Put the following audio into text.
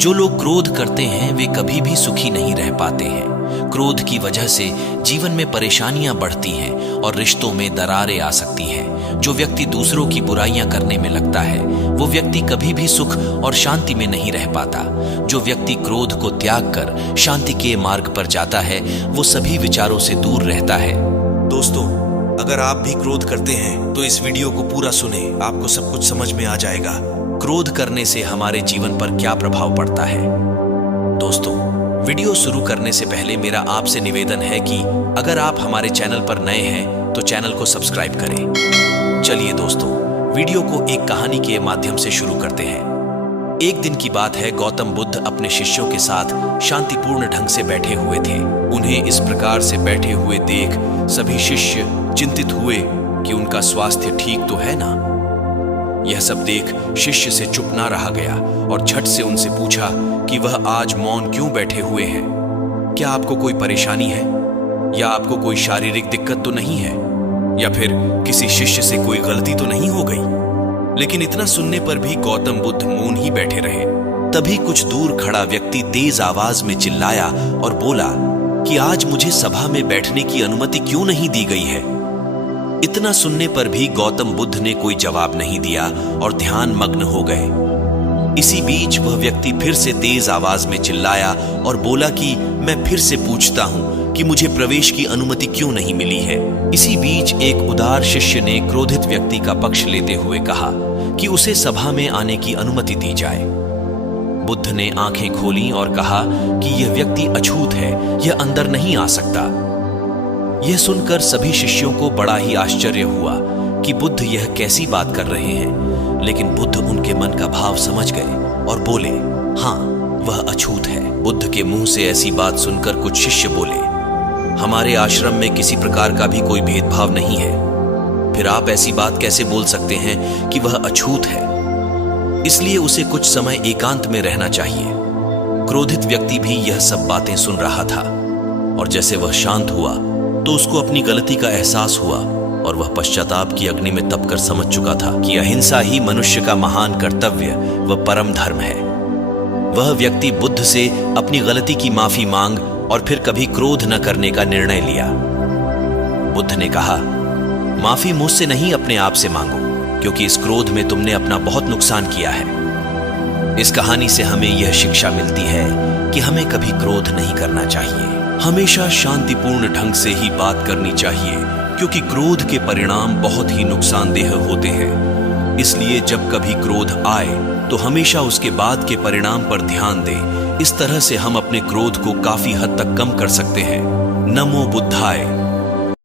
जो लोग क्रोध करते हैं वे कभी भी सुखी नहीं रह पाते हैं। क्रोध की वजह से जीवन में परेशानियां बढ़ती हैं और रिश्तों में दरारें आ सकती हैं। जो व्यक्ति दूसरों की बुराइयां करने में लगता है वो व्यक्ति कभी भी सुख और शांति में नहीं रह पाता। जो व्यक्ति क्रोध को त्याग कर शांति के मार्ग पर जाता है वो सभी विचारों से दूर रहता है। दोस्तों, अगर आप भी क्रोध करते हैं तो इस वीडियो को पूरा सुने, आपको सब कुछ समझ में आ जाएगा। क्रोध करने से हमारे जीवन पर क्या प्रभाव पड़ता है। दोस्तों, वीडियो शुरू करने से पहले मेरा आपसे निवेदन है कि अगर आप हमारे चैनल पर नए हैं तो चैनल को सब्सक्राइब करें। चलिए दोस्तों, वीडियो को एक कहानी के माध्यम से शुरू करते हैं। एक दिन की बात है, गौतम बुद्ध अपने शिष्यों के साथ शांतिपूर्ण ढंग से बैठे हुए थे। उन्हें इस प्रकार से बैठे हुए देख सभी शिष्य चिंतित हुए कि उनका स्वास्थ्य ठीक तो है ना। यह सब देख शिष्य से चुप ना रहा गया और झट से उनसे पूछा कि वह आज मौन क्यों बैठे हुए हैं। क्या आपको कोई परेशानी है या आपको कोई शारीरिक दिक्कत तो नहीं है या फिर किसी शिष्य से कोई गलती तो नहीं हो गई। लेकिन इतना सुनने पर भी गौतम बुद्ध मौन ही बैठे रहे। तभी कुछ दूर खड़ा व्यक्ति तेज आवाज में चिल्लाया और बोला कि आज मुझे सभा में बैठने की अनुमति क्यों नहीं दी गई है। इतना सुनने पर भी गौतम बुद्ध ने कोई जवाब नहीं दिया और ध्यान मग्न हो गए। इसी बीच वह व्यक्ति फिर से तेज आवाज में चिल्लाया और बोला कि मैं फिर से पूछता हूं कि मुझे प्रवेश की अनुमति क्यों नहीं मिली है। इसी बीच एक उदार शिष्य ने क्रोधित व्यक्ति का पक्ष लेते हुए कहा कि उसे सभा में आने की अनुमति दी जाए। बुद्ध ने आंखें खोली और कहा कि यह व्यक्ति अछूत है, यह अंदर नहीं आ सकता। यह सुनकर सभी शिष्यों को बड़ा ही आश्चर्य हुआ कि बुद्ध यह कैसी बात कर रहे हैं। लेकिन बुद्ध उनके मन का भाव समझ गए और बोले, हाँ, वह अछूत है। बुद्ध के मुंह से ऐसी बात सुनकर कुछ शिष्य बोले, हमारे आश्रम में किसी प्रकार का भी कोई भेदभाव नहीं है, फिर आप ऐसी बात कैसे बोल सकते हैं कि वह अछूत है। इसलिए उसे कुछ समय एकांत में रहना चाहिए। क्रोधित व्यक्ति भी यह सब बातें सुन रहा था और जैसे वह शांत हुआ तो उसको अपनी गलती का एहसास हुआ और वह पश्चाताप की अग्नि में तपकर समझ चुका था कि अहिंसा ही मनुष्य का महान कर्तव्य व परम धर्म है। वह व्यक्ति बुद्ध से अपनी गलती की माफी मांग और फिर कभी क्रोध न करने का निर्णय लिया। बुद्ध ने कहा, माफी मुझसे नहीं अपने आप से मांगो, क्योंकि इस क्रोध में तुमने अपना बहुत नुकसान किया है। इस कहानी से हमें यह शिक्षा मिलती है कि हमें कभी क्रोध नहीं करना चाहिए। हमेशा शांतिपूर्ण ढंग से ही बात करनी चाहिए, क्योंकि क्रोध के परिणाम बहुत ही नुकसानदेह होते हैं। इसलिए जब कभी क्रोध आए तो हमेशा उसके बाद के परिणाम पर ध्यान दें। इस तरह से हम अपने क्रोध को काफी हद तक कम कर सकते हैं। नमो बुद्धाय।